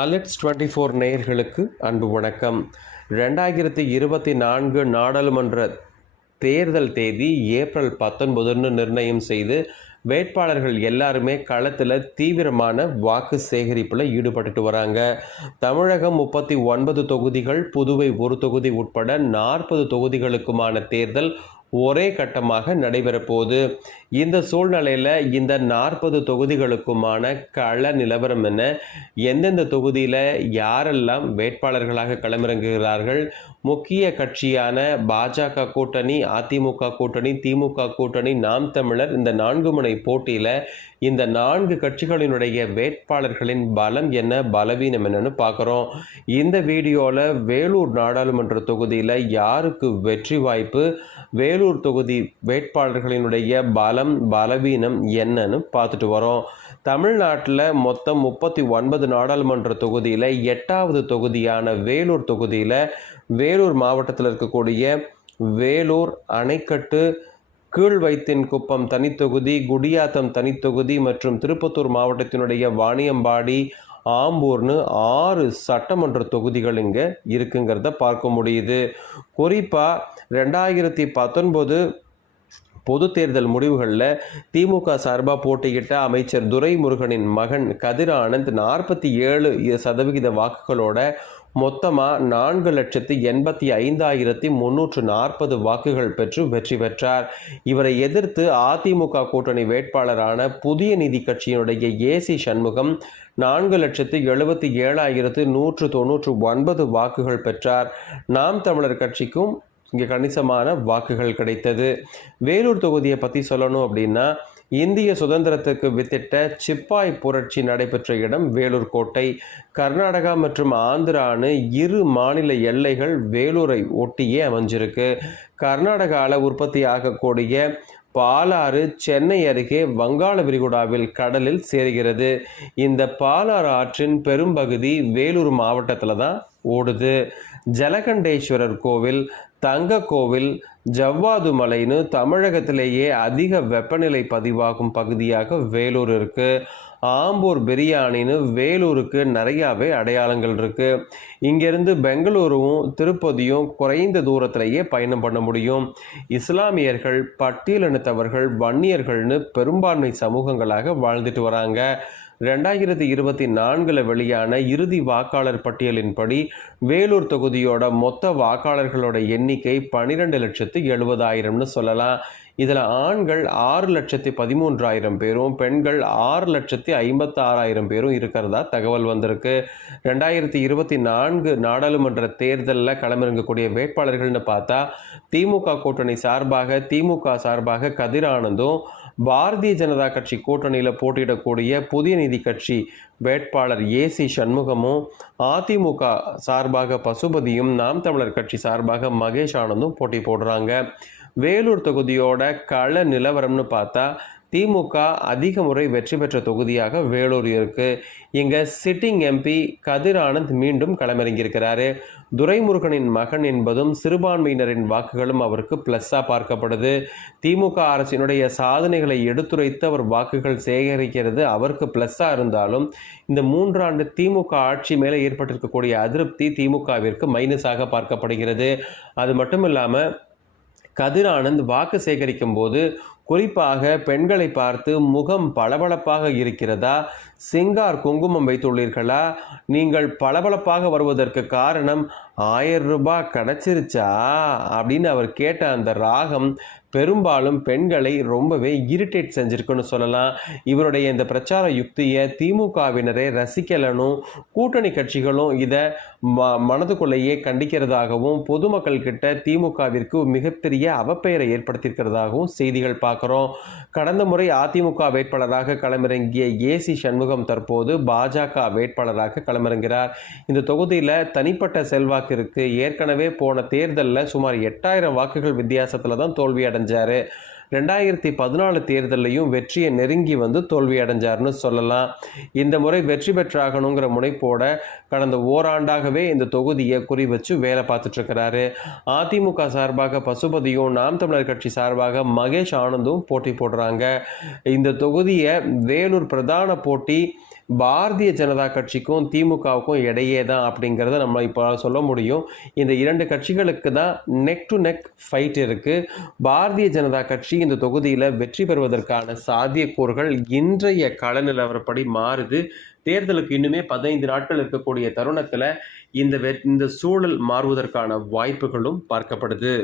அலெட்ஸ் twenty four நேயர்களுக்கு அன்பு வணக்கம். ரெண்டாயிரத்தி இருபத்தி நான்கு நாடாளுமன்ற தேர்தல் தேதி ஏப்ரல் பத்தொன்பதுன்னு நிர்ணயம் செய்து வேட்பாளர்கள் எல்லாருமே களத்தில் தீவிரமான வாக்கு சேகரிப்பில் ஈடுபட்டுட்டு வராங்க. தமிழகம் முப்பத்தி ஒன்பது தொகுதிகள் புதுவை ஒரு தொகுதி உட்பட நாற்பது தொகுதிகளுக்குமான தேர்தல் ஒரே கட்டமாக நடைபெறப்போகுது. இந்த சூழ்நிலையில் இந்த நாற்பது தொகுதிகளுக்குமான கள நிலவரம் என்ன? எந்தெந்த தொகுதியில் யாரெல்லாம் வேட்பாளர்களாக களமிறங்குகிறார்கள்? முக்கிய கட்சியான பாஜக கூட்டணி அதிமுக கூட்டணி திமுக கூட்டணி நாம் தமிழர் இந்த நான்கு முனை போட்டியில் இந்த நான்கு கட்சிகளினுடைய வேட்பாளர்களின் பலம் என்ன பலவீனம் என்னன்னு பார்க்குறோம். இந்த வீடியோவில் வேலூர் நாடாளுமன்ற தொகுதியில் யாருக்கு வெற்றி வாய்ப்பு வேலூர் வேலூர் தொகுதி வேட்பாளர்களினுடைய பலம் பலவீனம் என்னன்னு பார்த்துட்டு வரோம். தமிழ்நாட்டில் மொத்தம் முப்பத்தி ஒன்பது நாடாளுமன்ற தொகுதியில் எட்டாவது தொகுதியான வேலூர் தொகுதியில் வேலூர் மாவட்டத்தில் இருக்கக்கூடிய வேலூர் அணைக்கட்டு கீழ்வைத்தின் குப்பம் தனித்தொகுதி குடியாத்தம் தனித்தொகுதி மற்றும் திருப்பத்தூர் மாவட்டத்தினுடைய வாணியம்பாடி ஆம்பூர்னு ஆறு சட்டமன்ற தொகுதிகள் இங்கே இருக்குங்கிறத பார்க்க முடியுது. குறிப்பாக ரெண்டாயிரத்தி பத்தொன்பது பொது தேர்தல் முடிவுகளில் திமுக சார்பாக போட்டியிட்ட அமைச்சர் துரைமுருகனின் மகன் கதிர் ஆனந்த் நாற்பத்தி ஏழு சதவிகித வாக்குகளோட மொத்தமாக நான்கு லட்சத்து எண்பத்தி ஐந்தாயிரத்தி முன்னூற்று நாற்பது வாக்குகள் பெற்று வெற்றி பெற்றார். இவரை எதிர்த்து அதிமுக கூட்டணி வேட்பாளரான புதிய நிதி கட்சியினுடைய ஏசி சண்முகம் நான்கு லட்சத்து எழுபத்தி ஏழாயிரத்து நூற்று தொன்னூற்று ஒன்பது வாக்குகள் பெற்றார். நாம் தமிழர் கட்சிக்கும் இங்கே கணிசமான வாக்குகள் கிடைத்தது. வேலூர் தொகுதியை பற்றி சொல்லணும் அப்படின்னா இந்திய சுதந்திரத்துக்கு வித்திட்ட சிப்பாய் புரட்சி நடைபெற்ற இடம் வேலூர் கோட்டை. கர்நாடகா மற்றும் ஆந்திரான்னு இரு மாநில எல்லைகள் வேலூரை ஒட்டியே அமைஞ்சிருக்கு. கர்நாடகாவில் உற்பத்தி ஆகக்கூடிய பாலாறு சென்னை அருகே வங்காள விரிகுடாவில் கடலில் சேருகிறது. இந்த பாலாறு ஆற்றின் பெரும்பகுதி வேலூர் மாவட்டத்தில் தான் ஓடுது. ஜலகண்டேஸ்வரர் கோவில் தங்க கோவில் ஜவ்வாது மலைன்னு தமிழகத்திலேயே அதிக வெப்பநிலை பதிவாகும் பகுதியாக வேலூர் இருக்குது ஆம்பூர் பிரியாணின்னு வேலூருக்கு நிறையாவே அடையாளங்கள் இருக்குது இங்கேருந்து பெங்களூருவும் திருப்பதியும் குறைந்த தூரத்திலேயே பயணம் பண்ண முடியும். இஸ்லாமியர்கள் பட்டியலினத்தவர்கள் வன்னியர்கள்னு பெரும்பான்மை சமூகங்களாக வாழ்ந்துட்டு வராங்க. ரெண்டாயிரத்தி இருபத்தி நான்கில் வெளியான இறுதி வாக்காளர் பட்டியலின்படி வேலூர் தொகுதியோட மொத்த வாக்காளர்களோட எண்ணிக்கை பன்னிரெண்டு லட்சத்து எழுபதாயிரம்னு சொல்லலாம். இதில் ஆண்கள் ஆறு லட்சத்தி பதிமூன்றாயிரம் பேரும் பெண்கள் ஆறு லட்சத்தி ஐம்பத்தாறாயிரம் பேரும் இருக்கிறதா தகவல் வந்திருக்கு. ரெண்டாயிரத்தி இருபத்தி நான்கு நாடாளுமன்ற தேர்தலில் களமிறங்கக்கூடிய வேட்பாளர்கள்னு பார்த்தா திமுக கூட்டணி சார்பாக திமுக சார்பாக கதிர் ஆனந்தும் பாரதிய ஜனதா கட்சி கூட்டணியில் போட்டியிடக்கூடிய புதிய நீதி கட்சி வேட்பாளர் ஏசி சண்முகமும் அதிமுக சார்பாக பசுபதியும் நாம் தமிழர் கட்சி சார்பாக மகேஷ் ஆனந்தும் போட்டி போடுறாங்க. வேலூர் தொகுதியோட கள நிலவரம்னு பார்த்தா திமுக அதிக முறை வெற்றி பெற்ற தொகுதியாக வேலூர் இருக்குது இங்கே சிட்டிங் எம்பி கதிர் ஆனந்த் மீண்டும் களமிறங்கியிருக்கிறாரு. துரைமுருகனின் மகன் என்பதும் சிறுபான்மையினரின் வாக்குகளும் அவருக்கு ப்ளஸ்ஸாக பார்க்கப்படுது. திமுக அரசினுடைய சாதனைகளை எடுத்துரைத்து அவர் வாக்குகள் சேகரிக்கிறது அவருக்கு ப்ளஸ்ஸாக இருந்தாலும் இந்த மூன்றாண்டு திமுக ஆட்சி மேலே ஏற்பட்டிருக்கக்கூடிய அதிருப்தி திமுகவிற்கு மைனஸாக பார்க்கப்படுகிறது. அது மட்டும் இல்லாமல் கதிர் ஆனந்த் வாக்கு சேகரிக்கும் போது குறிப்பாக பெண்களை பார்த்து முகம் பளபளப்பாக இருக்கிறதா? சிங்கார் குங்குமம் வைத்துள்ளீர்களா? நீங்கள் பளபளப்பாக வருவதற்கு காரணம் ஆயிரம் ரூபாய் கிடச்சிருச்சா? அப்படின்னு அவர் கேட்ட அந்த ராகம் பெரும்பாலும் பெண்களை ரொம்பவே இரிட்டேட் செஞ்சிருக்குன்னு சொல்லலாம். இவருடைய இந்த பிரச்சார யுக்தியை திமுகவினரே ரசிக்கலனும் கூட்டணி கட்சிகளும் இதை ம மனதுக்குள்ளேயே கண்டிக்கிறதாகவும் பொதுமக்கள் கிட்ட திமுகவிற்கு மிகப்பெரிய அவப்பெயரை ஏற்படுத்தியிருக்கிறதாகவும் செய்திகள் பார்க்குறோம். கடந்த முறை அதிமுக வேட்பாளராக களமிறங்கிய ஏசி சண்முகம் தற்போது பாஜக வேட்பாளராக களமிறங்கிறார் இந்த தொகுதியில் தனிப்பட்ட செல்வாக்கு இருக்குது ஏற்கனவே போன தேர்தலில் சுமார் எட்டாயிரம் வாக்குகள் வித்தியாசத்தில் தான் தோல்வி அடைஞ்சார். ரெண்டாயிரத்தி பதினாலு தேர்தலையும் வெற்றியை நெருங்கி வந்து தோல்வி அடைஞ்சார்னு சொல்லலாம். இந்த முறை வெற்றி பெற்றாகணுங்கிற முனைப்போட கடந்த ஓராண்டாகவே இந்த தொகுதியை குறி வச்சு வேலை பார்த்துட்ருக்கிறாரு அதிமுக சார்பாக பசுபதியும் நாம் தமிழர் கட்சி சார்பாக மகேஷ் ஆனந்தும் போட்டி போடுறாங்க. இந்த தொகுதியை வேலூர் பிரதான போட்டி பாரதிய ஜனதா கட்சிக்கும் திமுகவுக்கும் இடையே தான் அப்படிங்கிறத நம்ம இப்போ சொல்ல முடியும். இந்த இரண்டு கட்சிகளுக்கு தான் நெக் டு நெக் ஃபைட் இருக்குது பாரதிய ஜனதா கட்சி இந்த தொகுதியில் வெற்றி பெறுவதற்கான சாத்தியக்கூறுகள் இன்றைய கள நிலவரப்படி மாறுது. தேர்தலுக்கு இன்னுமே பதினைந்து நாட்கள் இருக்கக்கூடிய தருணத்தில் இந்த வெ இந்த சூழல் மாறுவதற்கான வாய்ப்புகளும் பார்க்கப்படுது.